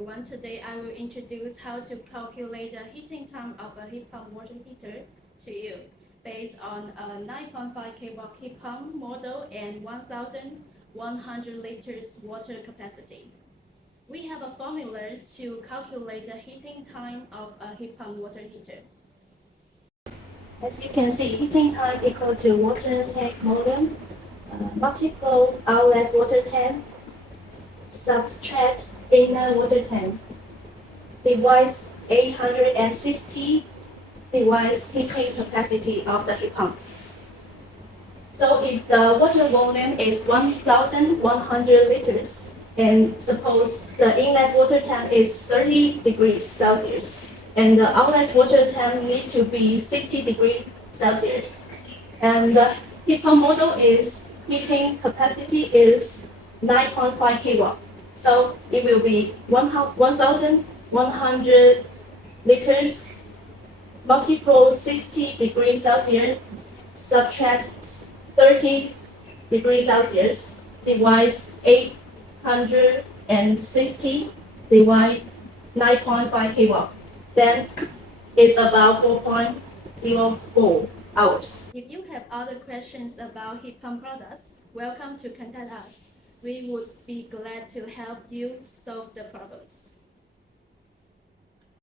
everyone. Today I will introduce how to calculate the heating time of a heat pump water heater to you based on a 9.5 kW heat pump model and 1,100 liters water capacity. We have a formula to calculate the heating time of a heat pump water heater. As you can see, heating time equal to water tank volume, multiple outlet water tank, subtract inner water tank, divides 860 divides heating capacity of the heat pump. So if the water volume is 1,100 liters, and suppose the inlet water tank is 30 degrees Celsius, and the outlet water tank need to be 60 degrees Celsius, and the heat pump model is heating capacity is 9.5 kW. So it will be 1,100 liters multiple 60 degrees Celsius subtract 30 degrees Celsius divides 860 divide 9.5 kW. Then it's about 4.04 hours. If you have other questions about heat pump products, welcome to contact us. We would be glad to help you solve the problems.